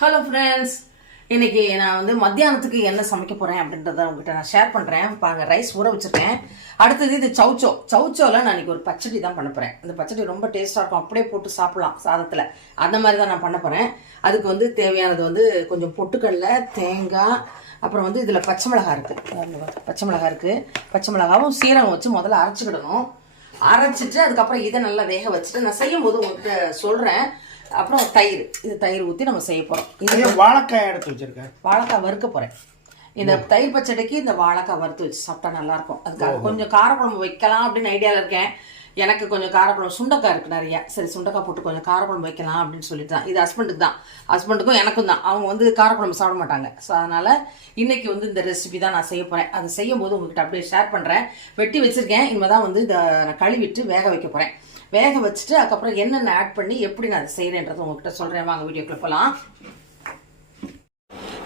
Hello friends, இன்னைக்கு நான் வந்து மத்தியானத்துக்கு என்ன சமைக்க போறேன் அப்படின்றத உங்ககிட்ட நான் ஷேர் பண்றேன். பாருங்க, ரைஸ் ஊற வச்சிருக்கேன். அடுத்தது இது சவுச்சோல நான் இன்னைக்கு ஒரு பச்சடி தான் பண்ண போறேன். அந்த பச்சடி ரொம்ப டேஸ்டா இருக்கும், அப்படியே போட்டு சாப்பிடலாம் சாதத்துல. அந்த மாதிரி தான் நான் பண்ண போறேன். அதுக்கு வந்து தேவையானது வந்து கொஞ்சம் பொட்டுக்கடலை, தேங்காய், அப்புறம் வந்து இதுல பச்சை மிளகாய் இருக்கு. பச்சை மிளகாவும் சீரகம் வச்சு முதல்ல அரைச்சிக்கிடணும். அரைச்சிட்டு அதுக்கப்புறம் இதை நல்லா வேக வச்சுட்டு நான் செய்யும் போது உங்ககிட்ட சொல்றேன். அப்புறம் தயிர் ஊற்றி நம்ம செய்ய போகிறோம். இது வாழைக்காய் எடுத்து வச்சிருக்கேன். வாழைக்காய் வறுக்க போகிறேன். இந்த தயிர் பச்சடிக்கு இந்த வாழைக்காய் வறுத்து வச்சு சாப்பிட்டா நல்லாயிருக்கும். அதுக்காக கொஞ்சம் காரக்குழம்பு வைக்கலாம் அப்படின்னு ஐடியாவில் இருக்கேன். எனக்கு கொஞ்சம் காரக்குழம்பு சுண்டக்காய் இருக்குது நிறையா. சரி, சுண்டக்காய் போட்டு கொஞ்சம் காரக்குழம்பு வைக்கலாம் அப்படின்னு சொல்லிட்டு தான். இது ஹஸ்பண்டுக்கும் எனக்கும் தான். அவங்க வந்து காரக்குழம்பு சாப்பிட மாட்டாங்க. ஸோ அதனால் இன்னைக்கு வந்து இந்த ரெசிபி தான் நான் செய்ய போகிறேன். அதை செய்யும் போது உங்ககிட்ட அப்படியே ஷேர் பண்ணுறேன். வெட்டி வச்சுருக்கேன். இனிமேல் தான் வந்து இதை நான் கழுவிட்டு வேக வைக்க போகிறேன். வேக வச்சுட்டு அதுக்கப்புறம் என்னென்ன ஆட் பண்ணி எப்படி நான் அதை செய்கிறேன்றதை உங்ககிட்ட சொல்கிறேன். வாங்க வீடியோக்குள்ள போகலாம்.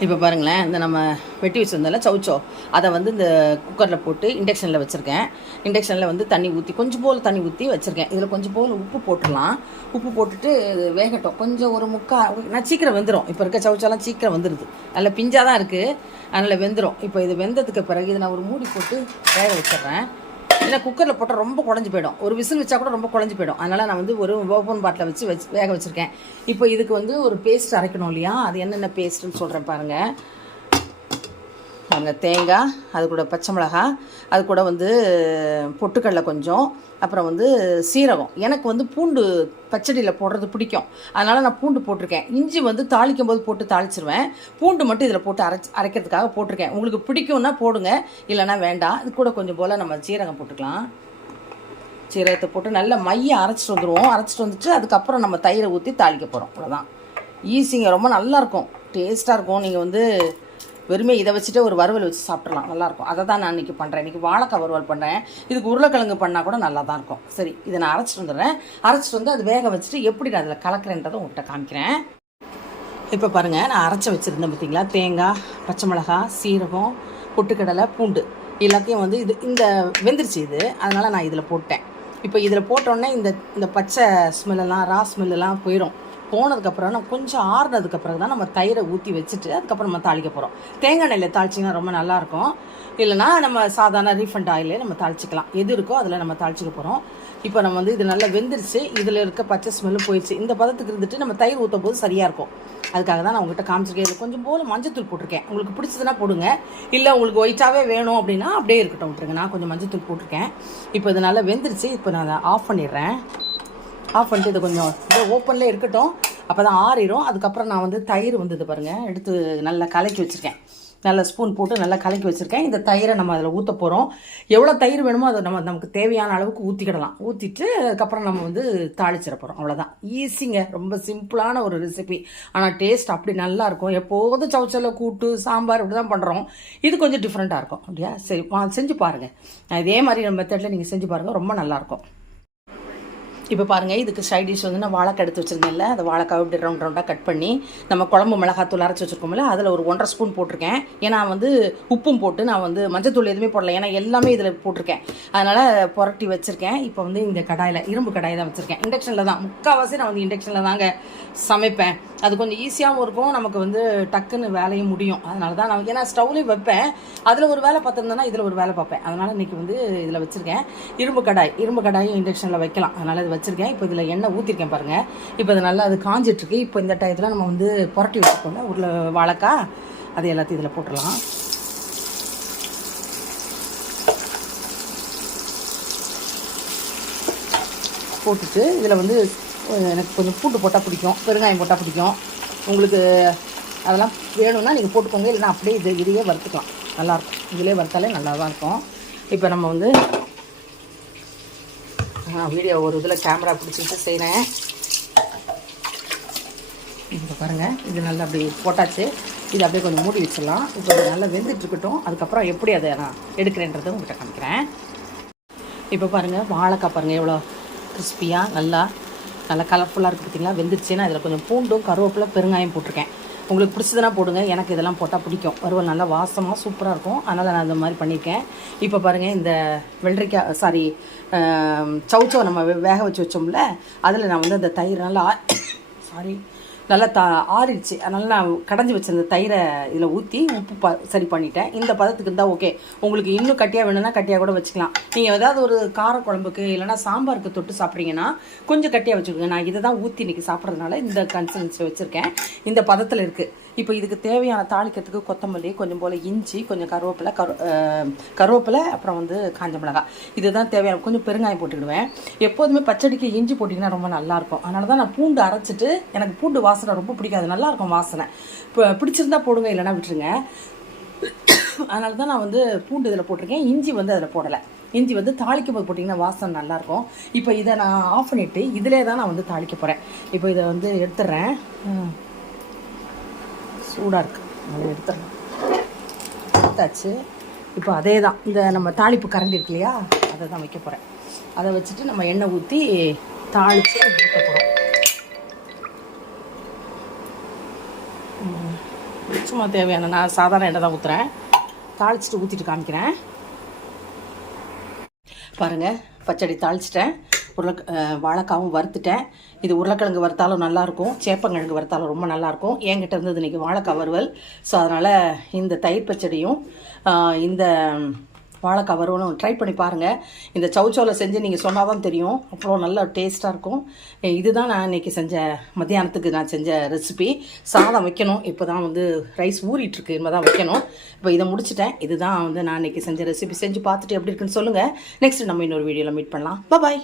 இப்போ பாருங்களேன், இந்த நம்ம வெட்டி வச்சுருந்தோம்ல சவுச்சோ, அதை வந்து இந்த குக்கரில் போட்டு இண்டக்ஷனில் வச்சுருக்கேன். இண்டக்ஷனில் வந்து தண்ணி ஊற்றி கொஞ்சம் போல் தண்ணி ஊற்றி வச்சுருக்கேன். இதில் கொஞ்சம் போல் உப்பு போட்டுடலாம். உப்பு போட்டுட்டு வேகட்டும். கொஞ்சம் ஒரு நான் சீக்கிரம் வெந்துடும். இப்போ இருக்க சவுச்சோலாம் சீக்கிரம் வந்துடுது. நல்ல பிஞ்சாக தான் இருக்குது, அதனால் வெந்துடும். இப்போ இது வெந்ததுக்கு பிறகு இதை நான் ஒரு மூடி போட்டு வேக வச்சிடுறேன். ஏன்னா குக்கரில் போட்டால் ரொம்ப குழஞ்சி போயிடும். ஒரு விசில் வச்சா கூட ரொம்ப குழஞ்சி போயிடும். அதனால் நான் வந்து ஒரு ஓப்பன் பாட்டில் வச்சு வேக வச்சுருக்கேன். இப்போ இதுக்கு வந்து ஒரு பேஸ்ட் அரைக்கணும் இல்லையா? அது என்னென்ன பேஸ்ட்டுன்னு சொல்கிறேன் பாருங்கள். தேங்காய், அது கூட பச்சை மிளகாய், அது கூட வந்து பொட்டுக்கடலை கொஞ்சம், அப்புறம் வந்து சீரகம். எனக்கு வந்து பூண்டு பச்சடியில் போடுறது பிடிக்கும், அதனால் நான் பூண்டு போட்டிருக்கேன். இஞ்சி வந்து தாளிக்கும் போது போட்டு தாளிச்சிருவேன். பூண்டு மட்டும் இதில் போட்டு அரைக்கிறதுக்காக போட்டிருக்கேன். உங்களுக்கு பிடிக்கும்னா போடுங்க, இல்லைன்னா வேண்டாம். இது கூட கொஞ்சம் போல் நம்ம சீரகம் போட்டுக்கலாம். சீரகத்தை போட்டு நல்லா மையை அரைச்சிட்டு வந்துடுவோம். அரைச்சிட்டு வந்துட்டு அதுக்கப்புறம் நம்ம தயிரை ஊற்றி தாளிக்க போகிறோம். அவ்வளோதான். ஈஸிங்க, ரொம்ப நல்லாயிருக்கும், டேஸ்ட்டாக இருக்கும். நீங்கள் வந்து வெறுமே இதை வச்சுட்டு ஒரு வறுவல் வச்சு சாப்பிட்றலாம், நல்லாயிருக்கும். அதை தான் நான் இன்றைக்கி பண்ணுறேன். இன்றைக்கி வாழைக்காய் வறுவல் பண்ணுறேன். இதுக்கு உருளைக்கிழங்கு பண்ணால் கூட நல்லா தான் இருக்கும். சரி, இதை நான் அரைச்சிட்டு வந்துடுறேன். அரைச்சிட்டு வந்து அது வேக வச்சுட்டு எப்படி நான் அதில் கலக்கிறேன்றதை உங்கள்கிட்ட காமிக்கிறேன். இப்போ பாருங்கள், நான் அரைச்சி வச்சுருந்தேன் பார்த்தீங்களா? தேங்காய், பச்சை மிளகாய், சீரகம், பொட்டுக்கடலை, பூண்டு எல்லாத்தையும் வந்து இந்த வெந்துருச்சு இது, அதனால் நான் இதில் போட்டேன். இப்போ இதில் போட்டோடனே இந்த பச்சை ஸ்மெல்லாம், ரா ஸ்மெல்லாம் போயிடும். போனதுக்கப்புறம் நம்ம கொஞ்சம் ஆறுனதுக்கப்புறம் தான் நம்ம தயிரை ஊற்றி வச்சுட்டு அதுக்கப்புறம் நம்ம தாளிக்க போகிறோம். தேங்காய் எண்ணெயில் தாளிச்சிங்கன்னா ரொம்ப நல்லாயிருக்கும். இல்லைனா நம்ம சாதாரண ரீஃபண்ட் ஆயிலே நம்ம தாளிச்சிக்கலாம். எது இருக்கோ அதில் நம்ம தாளிச்சிக்க போகிறோம். இப்போ நம்ம வந்து இது நல்லா வெந்துருச்சு. இதில் இருக்க பச்சை ஸ்மெல்லும் போயிடுச்சு. இந்த பதத்துக்கு இருந்துட்டு நம்ம தயிர் ஊற்றும் போது சரியாக இருக்கும். அதுக்காக தான் நான் உங்கள்கிட்ட காமிச்சிருக்கேன். இதில் கொஞ்சம் போல் மஞ்சத்தூள் போட்டிருக்கேன். உங்களுக்கு பிடிச்சதுன்னா போடுங்க, இல்லை உங்களுக்கு ஒயிட்டாகவே வேணும் அப்படின்னா அப்படியே இருக்கட்டும் விட்டுருங்க. நான் கொஞ்சம் மஞ்சத்தூள் போட்டிருக்கேன். இப்போ இது நல்லா வெந்துருச்சு. இப்போ நான் அதை ஆஃப் பண்ணிடுறேன். ஆஃப் பண்ணிட்டு இது கொஞ்சம் இதை ஓப்பன்லேயே இருக்கட்டும், அப்போ தான் ஆறிடும். அதுக்கப்புறம் நான் வந்து தயிர் வந்தது பாருங்கள், எடுத்து நல்லா கலக்கி வச்சுருக்கேன். நல்லா ஸ்பூன் போட்டு நல்லா கலக்கி வச்சுருக்கேன். இந்த தயிரை நம்ம அதில் ஊற்ற போகிறோம். எவ்வளோ தயிர் வேணுமோ அதை நமக்கு தேவையான அளவுக்கு ஊற்றிக்கிடலாம். ஊற்றிட்டு அதுக்கப்புறம் நம்ம வந்து தாளிச்சிட போகிறோம். அவ்வளோதான். ஈஸிங்க, ரொம்ப சிம்பிளான ஒரு ரெசிபி. ஆனால் டேஸ்ட் அப்படி நல்லாயிருக்கும். எப்போதும் சவுச்சல கூட்டு சாம்பார் இப்படி தான் பண்ணுறோம். இது கொஞ்சம் டிஃப்ரெண்ட்டாக இருக்கும். அப்படியா? சரி, செஞ்சு பாருங்கள். இதே மாதிரி மெத்தடில் நீங்கள் செஞ்சு பாருங்கள், ரொம்ப நல்லாயிருக்கும். இப்போ பாருங்கள், இதுக்கு சைட் டிஷ் வந்து நான் வாழைக்காய் எடுத்து வச்சுருந்தேன்ல, அந்த வாழைக்காய் இப்படி ரவுண்டாக கட் பண்ணி நம்ம குழம்பு மிளகாத்தூள் அரைச்சி வச்சுருக்கோம்ல, அதில் ஒரு 1.5 ஸ்பூன் போட்டிருக்கேன். ஏன்னா வந்து உப்பும் போட்டு நான் வந்து மஞ்சத்தூள் எதுவுமே போடல, ஏன்னா எல்லாமே இதில் போட்டிருக்கேன். அதனால் புரட்டி வச்சுருக்கேன். இப்போ வந்து இந்த கடாயில், இரும்பு கடாய் தான் வச்சுருக்கேன். இண்டக்ஷனில் தான் முக்கால்வாசி நான் வந்து இண்டக்ஷனில் தாங்க சமைப்பேன். அது கொஞ்சம் ஈஸியாகவும் இருக்கும், நமக்கு வந்து டக்குன்னு வேலையும் முடியும். அதனால தான் நான், ஏன்னா ஸ்டவ்லேயும் வைப்பேன், அதில் ஒரு வேலை பார்த்துருந்தேன்னா இதில் ஒரு வேலை பார்ப்பேன். அதனால் இன்றைக்கி வந்து இதில் வச்சுருக்கேன். இரும்பு கடாயும் இண்டக்ஷனில் வைக்கலாம், அதனால் இது வச்சுருக்கேன். இப்போ இதில் எண்ணெய் ஊற்றிருக்கேன் பாருங்கள். இப்போ இது நல்லா அது காஞ்சிட்ருக்கு. இப்போ இந்த டயத்தில் நம்ம வந்து புரட்டி வச்சுக்கோங்க வாழைக்காய், அது எல்லாத்தையும் இதில் போட்டுடலாம். போட்டுட்டு இதில் வந்து எனக்கு கொஞ்சம் பூண்டு போட்டால் பிடிக்கும், பெருங்காயம் போட்டால் பிடிக்கும். உங்களுக்கு அதெல்லாம் வேணும்னா நீங்கள் போட்டுக்கோங்க, இல்லைன்னா அப்படியே இதையே வறுத்துக்கலாம், நல்லாயிருக்கும். இதிலே வறுத்தாலே நல்லா தான் இருக்கும். இப்போ நம்ம வந்து வீடியோ ஒரு இதில் கேமரா பிடிச்சிட்டு செய்கிறேன். இப்போ பாருங்கள், இது நல்லா அப்படி போட்டாச்சு. இது அப்படியே கொஞ்சம் மூடி வச்சிடலாம். இப்போ நல்லா வெந்துட்டுருக்கட்டும். அதுக்கப்புறம் எப்படி அதை நான் எடுக்கிறேன்றதை உங்கள்கிட்ட காமிக்கிறேன். இப்போ பாருங்கள், வாழைக்காய் பாருங்கள் எவ்வளோ கிறிஸ்பியாக நல்லா கலர்ஃபுல்லாக இருக்குது பார்த்திங்களா? வெந்துருச்சுன்னா இதில் கொஞ்சம் பூண்டும், கருவேப்பிலை, பெருங்காயம் போட்டிருக்கேன். உங்களுக்கு பிடிச்சதுன்னா போடுங்க, எனக்கு இதெல்லாம் போட்டால் பிடிக்கும். வறுவல் நல்லா வாசமாக சூப்பராக இருக்கும், அதனால் நான் இந்த மாதிரி பண்ணியிருக்கேன். இப்போ பாருங்கள், இந்த சவுச்சோ நம்ம வேக வச்சு வச்சோம்ல, அதில் நான் வந்து அந்த தயிர் நல்லா ஆறிடுச்சு. அதனால் நான் கடைஞ்சி வச்சிருந்த தயிரை இதில் ஊற்றி உப்பு சரி பண்ணிட்டேன். இந்த பதத்துக்கு இருந்தால் ஓகே. உங்களுக்கு இன்னும் கட்டியாக வேணும்னா கட்டியாக கூட வச்சுக்கலாம். நீங்கள் ஏதாவது ஒரு காரக்குழம்புக்கு இல்லைனா சாம்பாருக்கு தொட்டு சாப்பிட்றீங்கன்னா கொஞ்சம் கட்டியாக வச்சுக்கோங்க. நான் இதை தான் ஊற்றி இன்றைக்கி சாப்பிட்றதுனால இந்த கன்சிஸ்டன்சி வச்சுருக்கேன். இந்த பதத்தில் இருக்குது. இப்போ இதுக்கு தேவையான தாளிக்கிறதுக்கு கொத்தமல்லி, கொஞ்சம் போல் இஞ்சி, கொஞ்சம் கருவேப்பிலை, அப்புறம் வந்து காஞ்ச மிளகாய், இதுதான் தேவையான. கொஞ்சம் பெருங்காயம் போட்டுக்கிடுவேன். எப்போதுமே பச்சடிக்கு இஞ்சி போட்டிங்கன்னா ரொம்ப நல்லாயிருக்கும். அதனால தான் நான் பூண்டு அரைச்சிட்டு, எனக்கு பூண்டு வாசனை ரொம்ப பிடிக்காது, நல்லாயிருக்கும் வாசனை. இப்போ பிடிச்சிருந்தா போடுங்க, இல்லைனா விட்டுருங்க. அதனால தான் நான் வந்து பூண்டு இதில் போட்டிருக்கேன். இஞ்சி வந்து அதில் போடலை. இஞ்சி வந்து தாளிக்கும் போது போட்டிங்கன்னா வாசனை நல்லாயிருக்கும். இப்போ இதை நான் ஆஃப் பண்ணிவிட்டு இதிலே தான் நான் வந்து தாளிக்க போகிறேன். இப்போ இதை வந்து எடுத்துடுறேன். சூடாக இருக்குது, அதை எடுத்தாச்சு. இப்போ அதே தான், இந்த நம்ம தாளிப்பு கரண்டி இருக்கு இல்லையா, அதை தான் வைக்க போகிறேன். அதை வச்சுட்டு நம்ம எண்ணெய் ஊற்றி தாளித்து ஊற்ற போகிறோம். சும்மா தேவையான, நான் சாதாரண எண்ணெய் தான் ஊற்றுறேன். தாளிச்சிட்டு ஊற்றிட்டு காமிக்கிறேன். பாருங்கள், பச்சடி தாளிச்சிட்டேன். வாழைக்காவும் வறுத்துட்டேன். இது உருளைக்கிழங்கு வறுத்தாலும் நல்லாயிருக்கும், சேப்பங்கிழங்கு வறுத்தாலும் ரொம்ப நல்லாயிருக்கும். என்கிட்ட இருந்தது இன்றைக்கி வாழைக்காய் வறுவல். ஸோ அதனால் இந்த தயிர் பச்சடியும் இந்த வாழைக்காய் வறுவலும் ட்ரை பண்ணி பாருங்கள். இந்த சவுச்சோவில் செஞ்சு நீங்கள் சொன்னால் தான் தெரியும், அவ்வளோ நல்ல டேஸ்ட்டாக இருக்கும். இதுதான் நான் இன்றைக்கி செஞ்ச மத்தியானத்துக்கு நான் செஞ்ச ரெசிபி. சாதம் வைக்கணும், இப்போ தான் வந்து ரைஸ் ஊறிட்டுருக்கு, இனிமேல் தான் வைக்கணும். இப்போ இதை முடிச்சிட்டேன். இதுதான் வந்து நான் இன்றைக்கி செஞ்ச ரெசிபி. செஞ்சு பார்த்துட்டு எப்படி இருக்குன்னு சொல்லுங்கள். நெக்ஸ்ட் நம்ம இன்னொரு வீடியோவில் மீட் பண்ணலாம். பாய்.